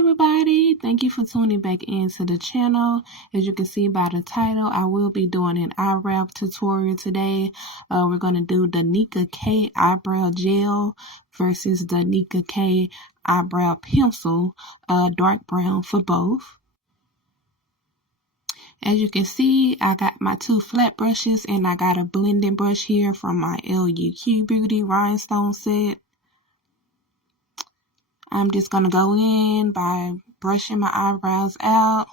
everybody, thank you for tuning back into the channel. As you can see by the title, I will be doing an eyebrow tutorial today. We're going to do the Nicka K eyebrow gel versus the Nicka K eyebrow pencil, dark brown for both. As you can see, I got my two flat brushes and I got a blending brush here from my LUQ Beauty Rhinestone set. I'm just going to go in by brushing my eyebrows out.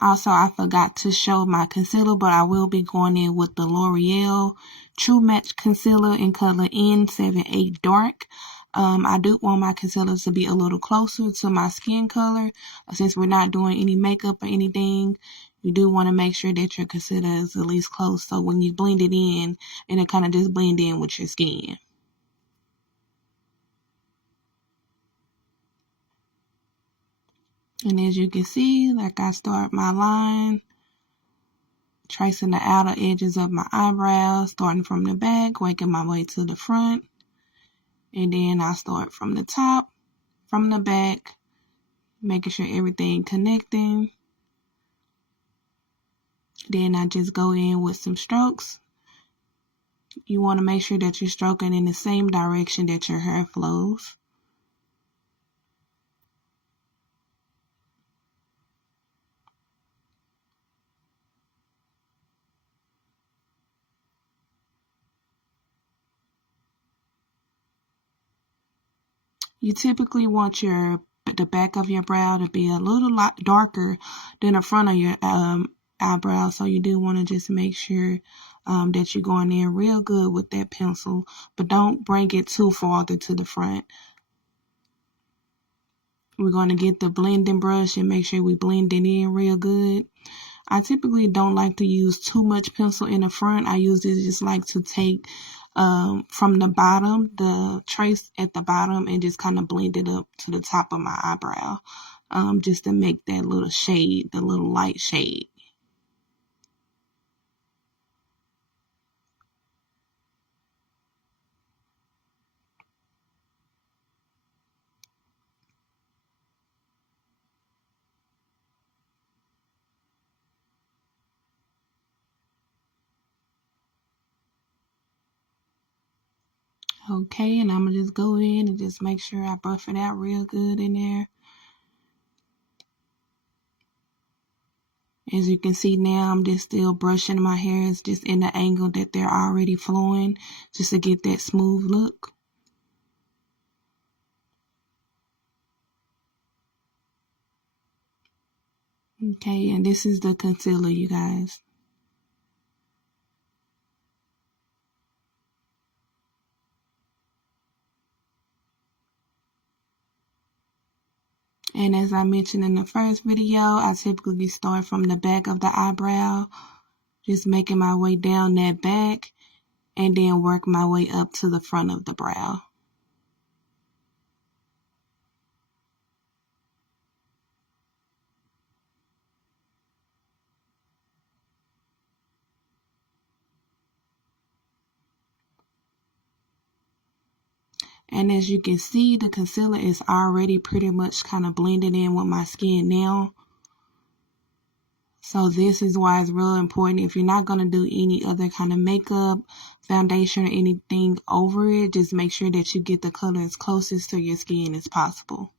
Also, I forgot to show my concealer, but I will be going in with the L'Oreal True Match Concealer in color N78 Dark. I do want my concealer to be a little closer to my skin color. Since we're not doing any makeup or anything, you do want to make sure that your concealer is at least close, so when you blend it in, it'll kind of just blend in with your skin. And as you can see, like I start my line, tracing the outer edges of my eyebrows, starting from the back, working my way to the front. And then I start from the top, from the back, making sure everything connecting. Then I just go in with some strokes. You want to make sure that you're stroking in the same direction that your hair flows. You typically want the back of your brow to be a little lot darker than the front of your eyebrow, so you do want to just make sure that you're going in real good with that pencil, but don't bring it too farther to the front. We're going to get the blending brush and make sure we blend it in real good. I typically don't like to use too much pencil in the front. I usually just like to take from the bottom, the trace at the bottom, and just kind of blend it up to the top of my eyebrow, just to make that little shade, the little light shade. Okay, and I'm going to just go in and just make sure I buff it out real good in there. As you can see now, I'm just still brushing my hairs just in the angle that they're already flowing, just to get that smooth look. Okay, and this is the concealer, you guys. And as I mentioned in the first video, I typically start from the back of the eyebrow, just making my way down that back, and then work my way up to the front of the brow. And as you can see, the concealer is already pretty much kind of blended in with my skin now. So this is why it's real important. If you're not going to do any other kind of makeup, foundation, or anything over it, just make sure that you get the color as closest to your skin as possible.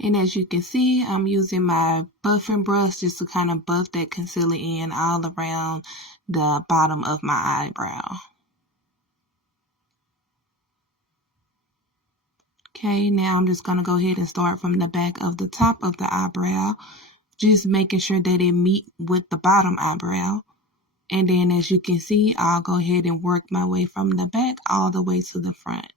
And as you can see, I'm using my buffing brush just to kind of buff that concealer in all around the bottom of my eyebrow. Okay, now I'm just going to go ahead and start from the back of the top of the eyebrow, just making sure that it meets with the bottom eyebrow. And then as you can see, I'll go ahead and work my way from the back all the way to the front.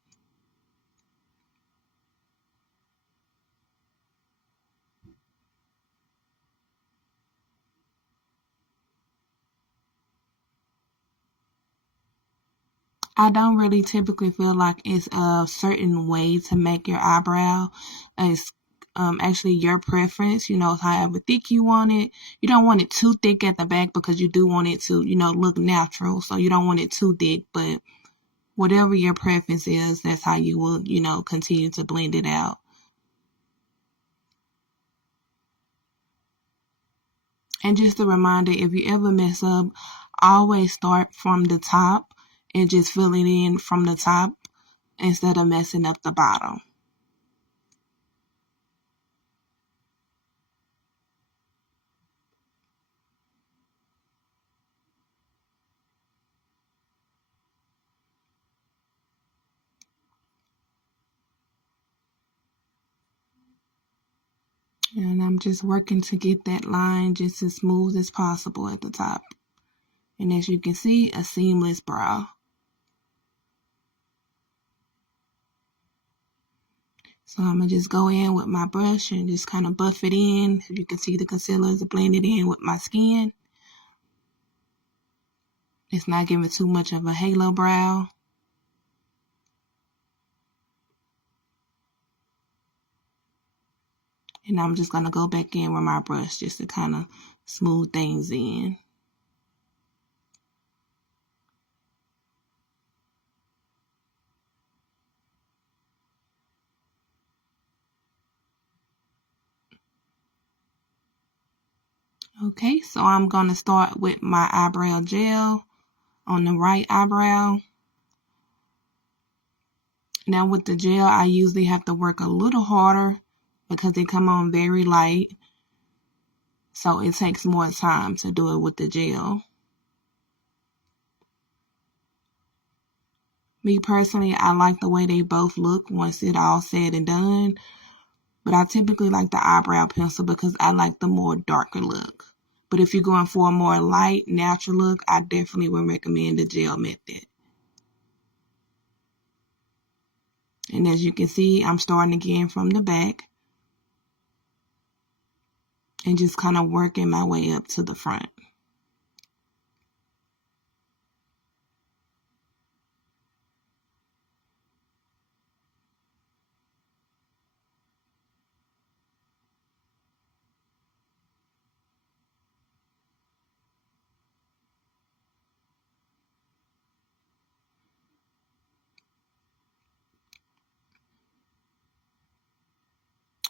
I don't really typically feel like it's a certain way to make your eyebrow. It's actually your preference, however thick you want it. You don't want it too thick at the back because you do want it to, look natural. So you don't want it too thick, but whatever your preference is, that's how you will, continue to blend it out. And just a reminder, if you ever mess up, always start from the top and just fill it in from the top instead of messing up the bottom. And I'm just working to get that line just as smooth as possible at the top. And as you can see, a seamless brow. So I'm going to just go in with my brush and just kind of buff it in. You can see the concealer is blended in with my skin. It's not giving too much of a halo brow. And I'm just going to go back in with my brush just to kind of smooth things in. Okay, so I'm going to start with my eyebrow gel on the right eyebrow. Now with the gel, I usually have to work a little harder because they come on very light. So it takes more time to do it with the gel. Me personally, I like the way they both look once it all said and done. But I typically like the eyebrow pencil because I like the more darker look. But if you're going for a more light, natural look, I definitely would recommend the gel method. And as you can see, I'm starting again from the back and just kind of working my way up to the front.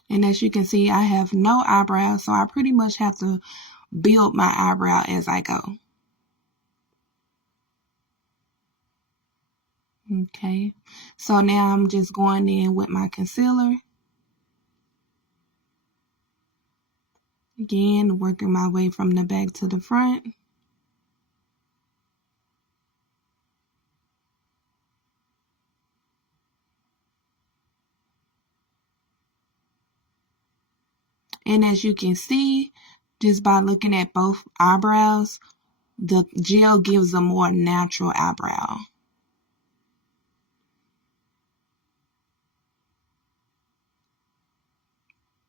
And as you can see, I have no eyebrows, so I pretty much have to build my eyebrow as I go. Okay, so now I'm just going in with my concealer. Again, working my way from the back to the front. And as you can see, just by looking at both eyebrows, the gel gives a more natural eyebrow.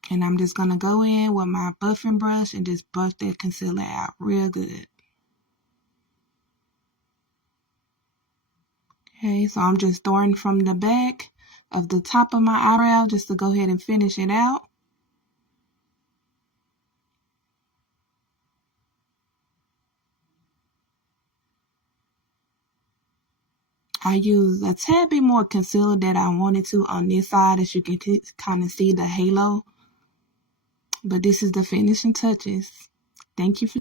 And I'm just going to go in with my buffing brush and just buff that concealer out real good. Okay, so I'm just starting from the back of the top of my eyebrow just to go ahead and finish it out. I use a tad bit more concealer that I wanted to on this side, as you can kind of see the halo. But this is the finishing touches. Thank you for